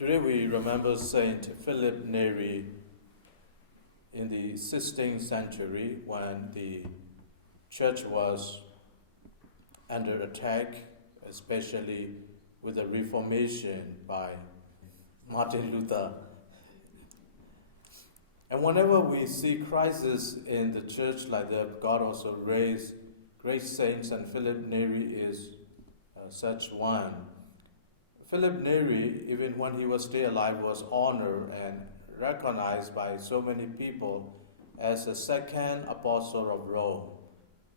Today we remember Saint Philip Neri in the 16th century when the church was under attack, especially with the Reformation by Martin Luther. And whenever we see crisis in the church like that, God also raised great saints, and Philip Neri is such one. Philip Neri, even when he was still alive, was honored and recognized by so many people as the second apostle of Rome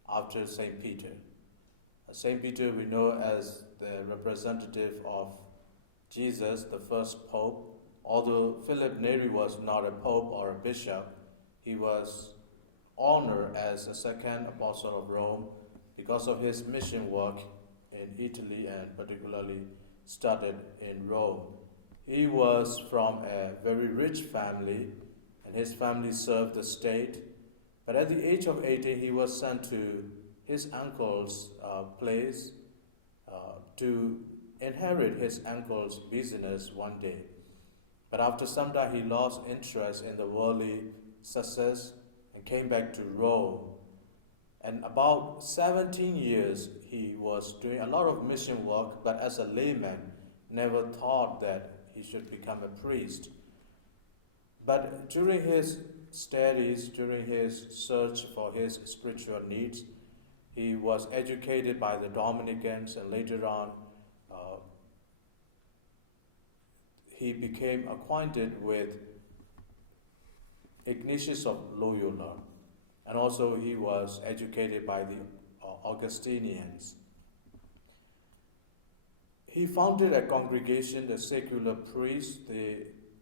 after St. Peter. St. Peter we know as the representative of Jesus, the first pope. Although Philip Neri was not a pope or a bishop, he was honored as the second apostle of Rome because of his mission work in Italy and particularly started in Rome. He was from a very rich family, and his family served the state. But at the age of 18, he was sent to his uncle's place to inherit his uncle's business one day. But after some time, he lost interest in the worldly success and came back to Rome. And about 17 years, he was doing a lot of mission work, but as a layman, never thought that he should become a priest. But during his studies, during his search for his spiritual needs, he was educated by the Dominicans, and later on, he became acquainted with Ignatius of Loyola, and also he was educated by the Augustinians. He founded a congregation, the secular priests. They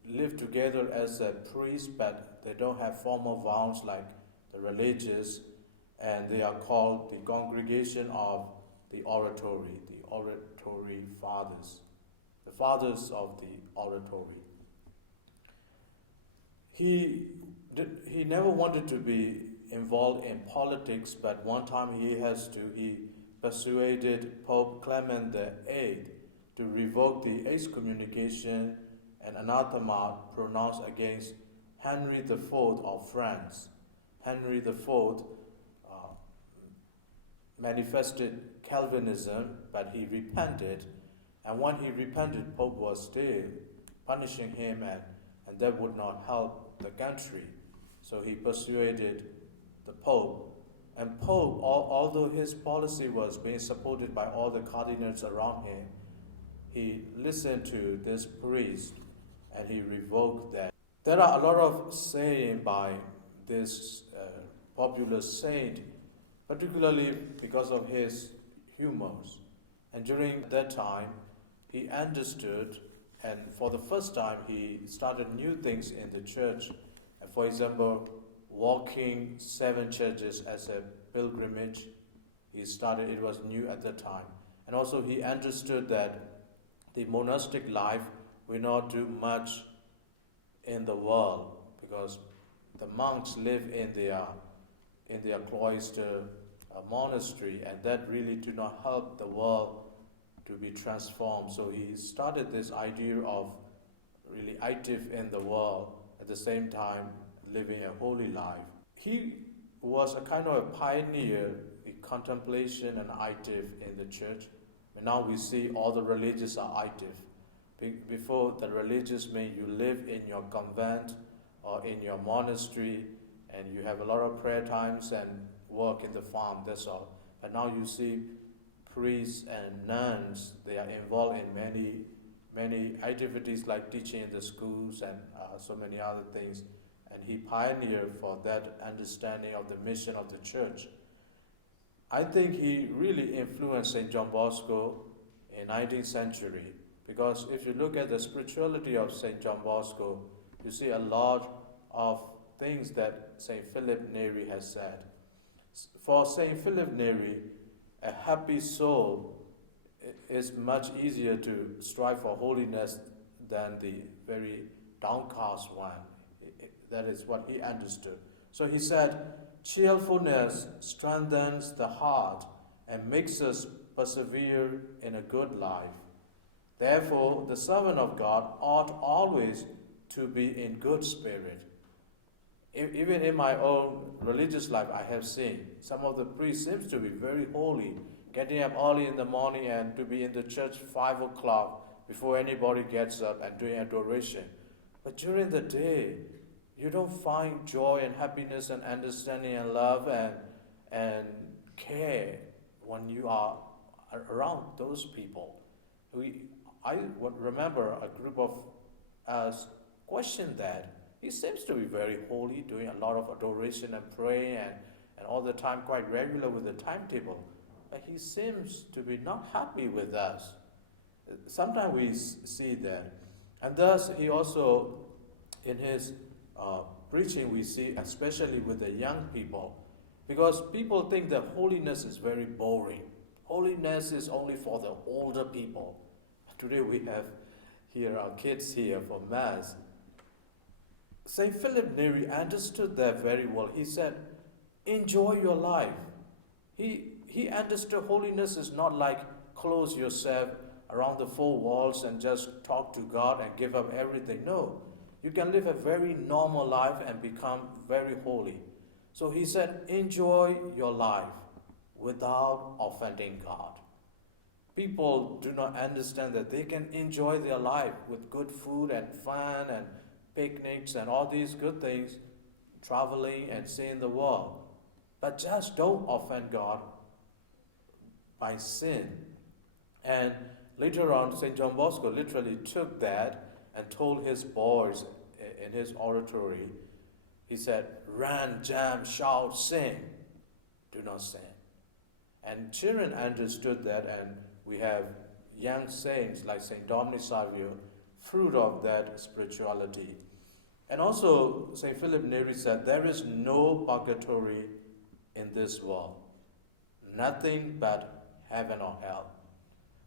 live together as a priest, but they don't have formal vows like the religious, and they are called the Congregation of the Oratory Fathers, the Fathers of the Oratory. He never wanted to be involved in politics, but one time he persuaded Pope Clement VIII to revoke the excommunication and anathema pronounced against Henry IV of France. Henry IV manifested Calvinism, but he repented, and when he repented, Pope was still punishing him, and that would not help the country. So he persuaded the Pope, and Pope, although his policy was being supported by all the cardinals around him, he listened to this priest and he revoked that. There are a lot of sayings by this popular saint, particularly because of his humors. And during that time, he understood, and for the first time, he started new things in the church. For example, walking 7 churches as a pilgrimage. It was new at that time. And also he understood that the monastic life will not do much in the world because the monks live in their cloister monastery, and that really do not help the world to be transformed. So he started this idea of really active in the world, at the same time living a holy life. He was a kind of a pioneer in contemplation and active in the church. And now we see all the religious are active. Before, the religious mean you live in your convent or in your monastery, and you have a lot of prayer times and work in the farm, that's all. But now you see priests and nuns, they are involved in many activities like teaching in the schools and so many other things. And he pioneered for that understanding of the mission of the church. I think he really influenced St. John Bosco in 19th century, because if you look at the spirituality of St. John Bosco, you see a lot of things that St. Philip Neri has said. For St. Philip Neri, a happy soul is much easier to strive for holiness than the very downcast one. That is what he understood. So he said, cheerfulness strengthens the heart and makes us persevere in a good life. Therefore, the servant of God ought always to be in good spirit. Even in my own religious life, I have seen some of the priests seems to be very holy, getting up early in the morning and to be in the church 5 o'clock before anybody gets up and doing adoration. But during the day, you don't find joy and happiness and understanding and love and care when you are around those people. I would remember a group of us questioned that. He seems to be very holy, doing a lot of adoration and praying and all the time quite regular with the timetable. But he seems to be not happy with us. Sometimes we see that. And thus he also, in his preaching, we see, especially with the young people, because people think that holiness is very boring. Holiness is only for the older people. Today we have here our kids here for Mass. St. Philip Neri understood that very well. He said, enjoy your life. He understood holiness is not like close yourself around the four walls and just talk to God and give up everything. No, you can live a very normal life and become very holy. So he said, enjoy your life without offending God. People do not understand that they can enjoy their life with good food and fun and picnics and all these good things, traveling and seeing the world. But just don't offend God by sin. And later on, St. John Bosco literally took that and told his boys in his oratory, he said, run, jump, shout, sing. Do not sin. And children understood that, and we have young saints like St. Dominic Savio, fruit of that spirituality. And also, St. Philip Neri said, there is no purgatory in this world. Nothing but heaven or hell.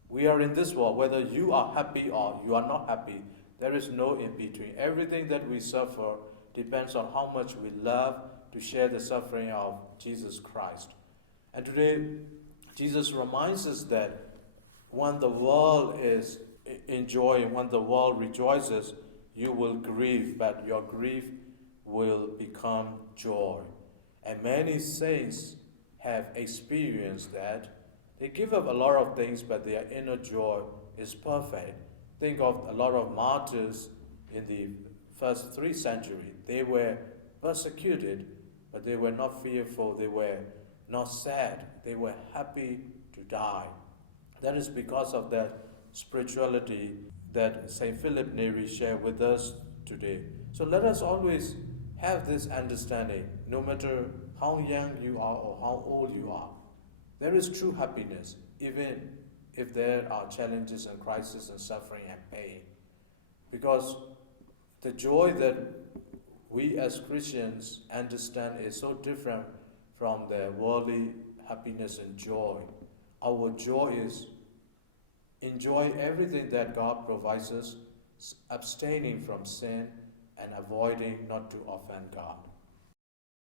We are in this world, whether you are happy or you are not happy, there is no in between. Everything that we suffer depends on how much we love to share the suffering of Jesus Christ. And today, Jesus reminds us that when the world is enjoying, when the world rejoices, you will grieve, but your grief will become joy. And many saints have experienced that. They give up a lot of things, but their inner joy is perfect. Think of a lot of martyrs in the first 3 centuries. They were persecuted, but they were not fearful. They were not sad. They were happy to die. That is because of that spirituality that St. Philip Neri shared with us today. So let us always have this understanding, no matter how young you are or how old you are. There is true happiness, even if there are challenges and crises and suffering and pain. Because the joy that we as Christians understand is so different from the worldly happiness and joy. Our joy is enjoy everything that God provides us, abstaining from sin and avoiding not to offend God.